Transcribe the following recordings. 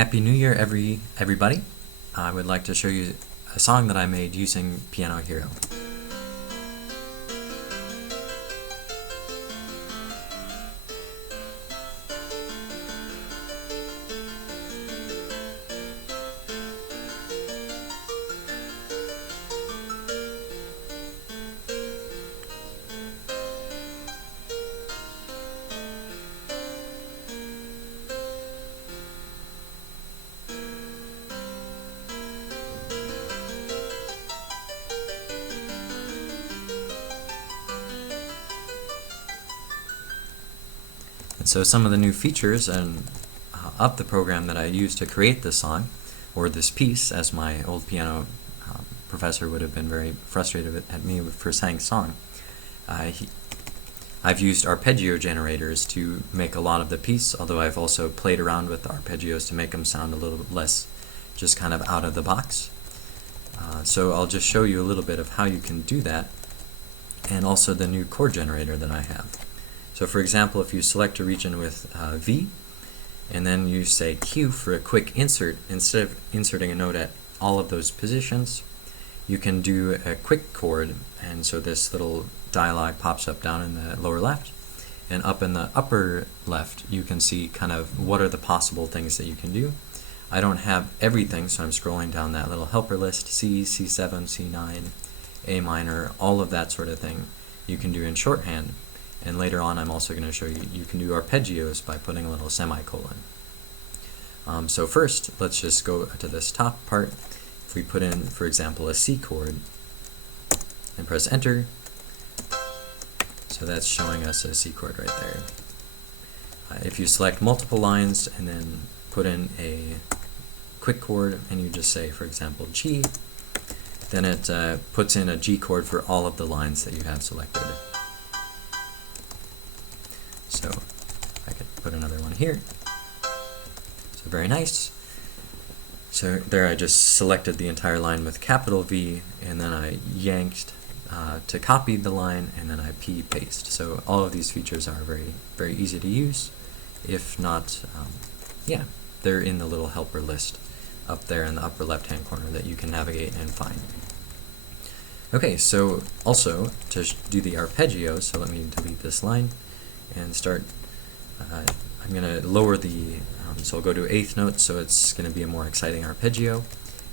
Happy New Year, everybody. I would like to show you a song that I made using PyanoH3ro. And so some of the new features of the program that I used to create this song, or this piece, as my old piano professor would have been very frustrated at me for saying song. I've used arpeggio generators to make a lot of the piece, although I've also played around with the arpeggios to make them sound a little bit less just kind of out of the box. So I'll just show you a little bit of how you can do that, and also the new chord generator that I have. So for example, if you select a region with V, and then you say Q for a quick insert, instead of inserting a note at all of those positions, you can do a quick chord, and so this little dialogue pops up down in the lower left, and up in the upper left you can see kind of what are the possible things that you can do. I don't have everything, so I'm scrolling down that little helper list. C, C7, C9, A minor, all of that sort of thing you can do in shorthand. And later on I'm also going to show you you can do arpeggios by putting a little semicolon. So first, let's just go to this top part. If we put in, for example, a C chord and press enter, so that's showing us a C chord right there. If you select multiple lines and then put in a quick chord and you just say, for example, G, then it puts in a G chord for all of the lines that you have selected. So I could put another one here. So very nice. So there I just selected the entire line with capital V, and then I yanked to copy the line, and then I paste. So all of these features are very easy to use. If not, yeah, they're in the little helper list up there in the upper left-hand corner that you can navigate and find. Okay, so also to do the arpeggio, so let me delete this line and start. I'm going to lower the, so I'll go to 8th note, so it's going to be a more exciting arpeggio.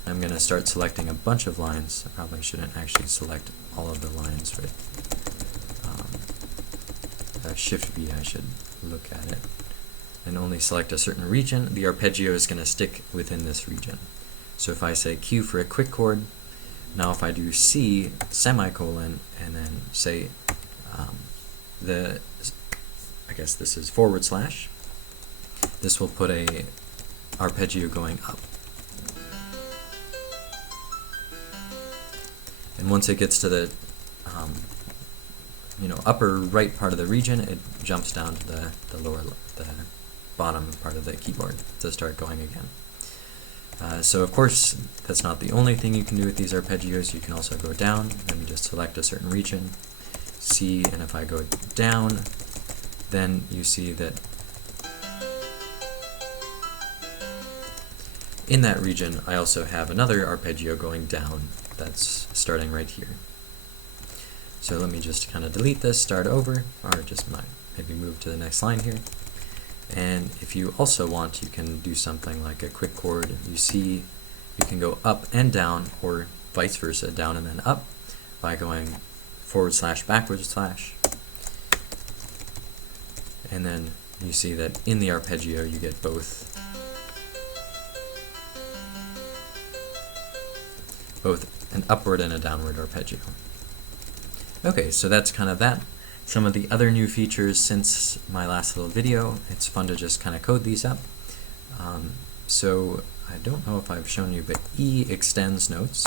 I'm going to start selecting a bunch of lines. I probably shouldn't actually select all of the lines with Shift V. I should look at it and only select a certain region. The arpeggio is going to stick within this region. So if I say Q for a quick chord, now if I do C semicolon and then say I guess this is /, this will put a arpeggio going up. And once it gets to the upper right part of the region, it jumps down to the bottom part of the keyboard to start going again. So of course that's not the only thing you can do with these arpeggios. You can also go down. Let me just select a certain region, C, and if I go down, then you see that in that region I also have another arpeggio going down that's starting right here. So let me just kind of delete this, start over, or just maybe move to the next line here. And if you also want, you can do something like a quick chord. You see you can go up and down, or vice versa, down and then up, by going // and then you see that in the arpeggio you get both an upward and a downward arpeggio. Okay, so that's kind of that. Some of the other new features since my last little video, it's fun to just kind of code these up. So I don't know if I've shown you, but E extends notes.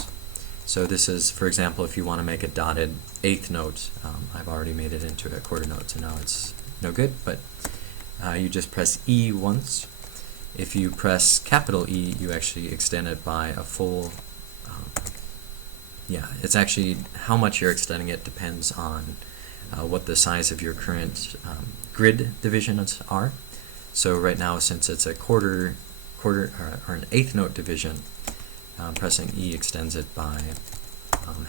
So this is, for example, if you want to make a dotted 8th note. I've already made it into a quarter note, so now it's no good, but you just press E once. If you press capital E, you actually extend it by a full, it's actually how much you're extending it depends on what the size of your current grid divisions are. So right now, since it's a quarter or an eighth note division, pressing E extends it by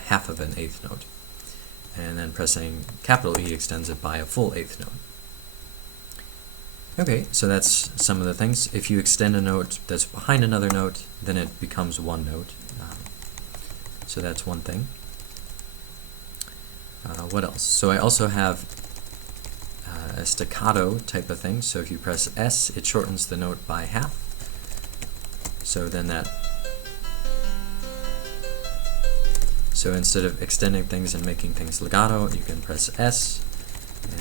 half of an eighth note. And then pressing capital E extends it by a full eighth note. Okay, so that's some of the things. If you extend a note that's behind another note, then it becomes one note. So that's one thing. What else? So I also have a staccato type of thing. So if you press S, it shortens the note by half. So then so instead of extending things and making things legato, you can press S.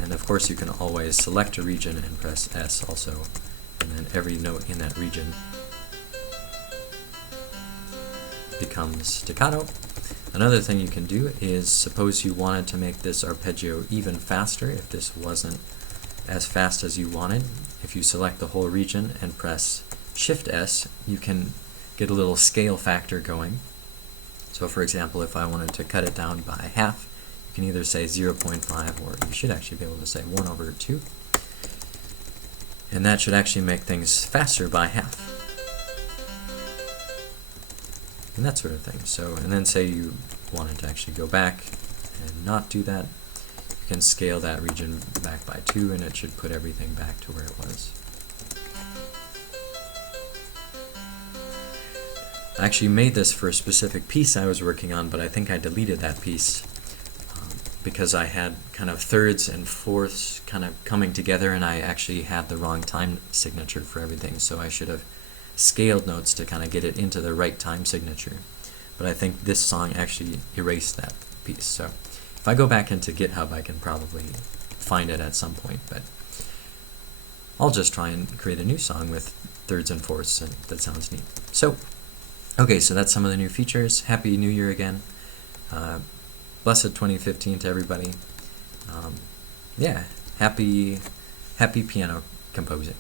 And of course you can always select a region and press S also, and then every note in that region becomes staccato. Another thing you can do is, suppose you wanted to make this arpeggio even faster, if this wasn't as fast as you wanted, if you select the whole region and press Shift S, you can get a little scale factor going. So for example, if I wanted to cut it down by half, you can either say 0.5, or you should actually be able to say 1/2. And that should actually make things faster by half. And that sort of thing. So, and then say you wanted to actually go back and not do that, you can scale that region back by 2, and it should put everything back to where it was. I actually made this for a specific piece I was working on, but I think I deleted that piece because I had kind of thirds and fourths kind of coming together, and I actually had the wrong time signature for everything, so I should have scaled notes to kind of get it into the right time signature. But I think this song actually erased that piece. So if I go back into GitHub, I can probably find it at some point, but I'll just try and create a new song with thirds and fourths, and that sounds neat. So, okay, so that's some of the new features. Happy New Year again. Blessed 2015 to everybody. Yeah, happy piano composing.